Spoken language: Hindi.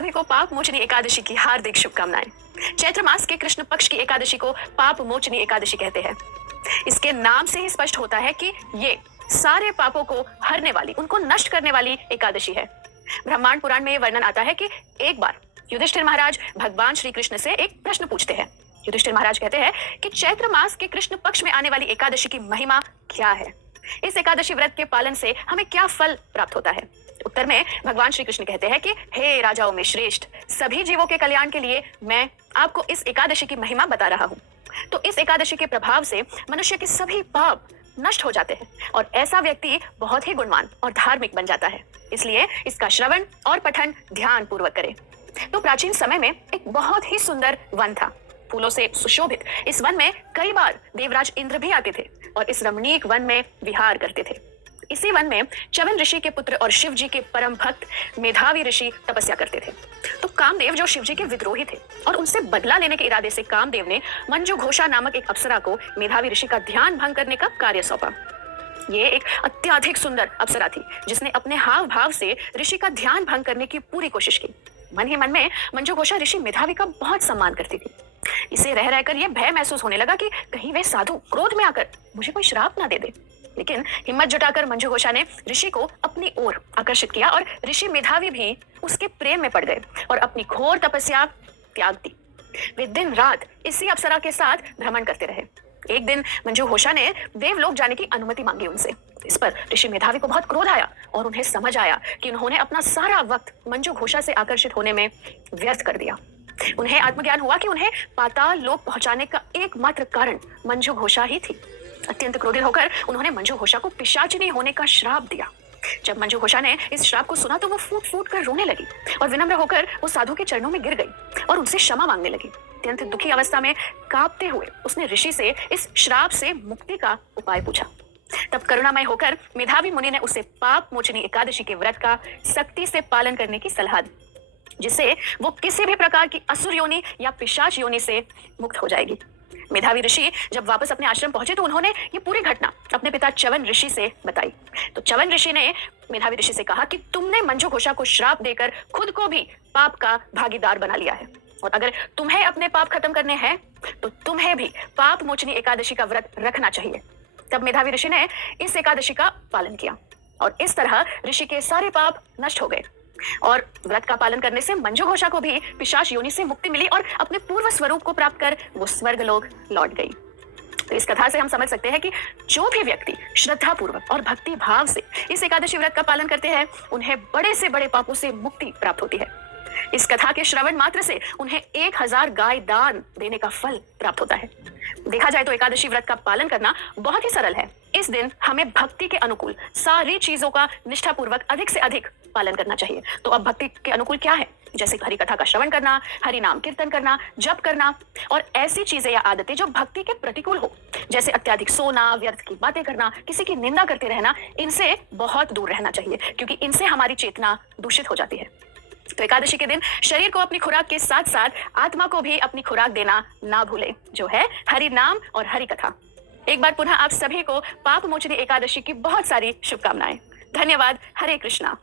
सभी को पाप मोचनी एकादशी की हार्दिक शुभकामनाएं। चैत्र मास के कृष्ण पक्ष की एकादशी को पाप मोचनी एकादशी कहते हैं। इसके नाम से ही स्पष्ट होता है कि ये सारे पापों को हरने वाली, उनको नष्ट करने वाली एकादशी है। ब्रह्मांड पुराण में यह वर्णन आता है कि एक बार युधिष्ठिर महाराज भगवान श्री कृष्ण से एक प्रश्न पूछते हैं। युधिष्ठिर महाराज कहते हैं कि चैत्र मास के कृष्ण पक्ष में आने वाली एकादशी की महिमा क्या है, इस एकादशी व्रत के पालन से हमें क्या फल प्राप्त होता है। उत्तर में भगवान श्री कृष्ण कहते हैं कि हे राजाओं में श्रेष्ठ, सभी जीवों के कल्याण के लिए मैं आपको इस एकादशी की महिमा बता रहा हूँ। तो इस एकादशी के प्रभाव से मनुष्य के सभी पाप नष्ट हो जाते हैं और ऐसा व्यक्ति बहुत ही गुणवान और धार्मिक बन जाता है। इसलिए इसका श्रवण और पठन ध्यान पूर्वक करें। तो प्राचीन समय में एक बहुत ही सुंदर वन था, फूलों से सुशोभित। इस वन में कई बार देवराज इंद्र भी आते थे और इस रमणीक वन में विहार करते थे। इसी वन में च्यवन ऋषि के पुत्र और शिव जी के परम भक्त मेधावी ऋषि तपस्या करते थे। तो कामदेव जो शिव जी के विद्रोही थे और उनसे बदला लेने के इरादे से कामदेव ने मंजू घोषा नामक एक अप्सरा को मेधावी ऋषि का ध्यान भंग करने का कार्य सौंपा। ये एक अत्यधिक सुंदर अप्सरा थी जिसने अपने हाव भाव से ऋषि का ध्यान भंग करने की पूरी कोशिश की। मन ही मन में मंजू घोषा ऋषि मेधावी का बहुत सम्मान करती थी। इसे रह रहकर यह भय महसूस होने लगा कि कहीं वे साधु क्रोध में आकर मुझे कोई श्राप ना दे दे। लेकिन हिम्मत जुटाकर मंजू घोषा ने ऋषि को अपनी ओर आकर्षित किया और ऋषि मेधावी भी उसके प्रेम में पड़ गए और अपनी घोर तपस्या त्याग दी। वे दिन रात इसी अप्सरा के साथ भ्रमण करते रहे। एक दिन मंजू घोषा ने देवलोक जाने की अनुमति मांगी उनसे। इस पर ऋषि मेधावी को बहुत क्रोध आया और उन्हें समझ आया कि उन्होंने अपना सारा वक्त मंजू घोषा से आकर्षित होने में व्यर्थ कर दिया। उन्हें आत्मज्ञान हुआ कि उन्हें पाताल लोक पहुंचाने का एकमात्र कारण मंजू घोषा ही थी। अत्यंत क्रोधित होकर उन्होंने मंजू घोषा को पिशाचिनी होने का श्राप दिया। जब मंजू घोषा ने इस श्राप को सुना तो वो फूट फूट कर रोने लगी और विनम्र होकर वो साधु के चरणों में गिर गई और उनसे क्षमा मांगने लगी। अत्यंत दुखी अवस्था में कांपते हुए उसने ऋषि से इस श्राप से मुक्ति का उपाय पूछा। तब करुणामय होकर मेधावी मुनि ने उसे पाप मोचनी एकादशी के व्रत का सख्ती से पालन करने की सलाह दी, जिससे वो किसी भी प्रकार की असुर योनि या पिशाच योनि से मुक्त हो जाएगी। मेधावी ऋषि जब वापस अपने आश्रम पहुंचे तो उन्होंने ये पूरी घटना अपने पिता च्यवन ऋषि से बताई। तो च्यवन ऋषि ने मेधावी ऋषि से कहा कि तुमने मंजू घोषा को श्राप देकर खुद को भी पाप का भागीदार बना लिया है और अगर तुम्हें अपने पाप खत्म करने हैं तो तुम्हें भी पाप मोचनी एकादशी का व्रत रखना चाहिए। तब मेधावी ऋषि ने इस एकादशी का पालन किया और इस तरह ऋषि के सारे पाप नष्ट हो गए और व्रत का पालन करने से मंजू घोषा को भी पिशाच योनि से मुक्ति मिली और अपने पूर्व स्वरूप को प्राप्त कर वो स्वर्ग लोक लौट गई। तो इस कथा से हम समझ सकते हैं कि जो भी व्यक्ति श्रद्धा पूर्वक और भक्ति भाव से इस एकादशी व्रत का पालन करते हैं उन्हें बड़े से बड़े पापों से मुक्ति प्राप्त होती है। इस कथा के श्रवण मात्र से उन्हें 1000 गाय दान देने का फल प्राप्त होता है। देखा जाए तो एकादशी व्रत का पालन करना बहुत ही सरल है। इस दिन हमें भक्ति के अनुकूल सारी चीजों का निष्ठापूर्वक अधिक से अधिक पालन करना चाहिए। तो अब भक्ति के अनुकूल क्या है? जैसे हरि कथा का श्रवण करना, हरि नाम कीर्तन करना, जप करना और ऐसी चीजें या आदतें जो भक्ति के प्रतिकूल हो, जैसे अत्यधिक सोना, व्यर्थ की बातें करना, किसी की निंदा करते रहना, इनसे बहुत दूर रहना चाहिए क्योंकि इनसे हमारी चेतना दूषित हो जाती है। तो एकादशी के दिन शरीर को अपनी खुराक के साथ साथ आत्मा को भी अपनी खुराक देना ना भूलें, जो है हरि नाम और हरि कथा। एक बार पुनः आप सभी को पाप मोचनी एकादशी की बहुत सारी शुभकामनाएं। धन्यवाद। हरे कृष्णा।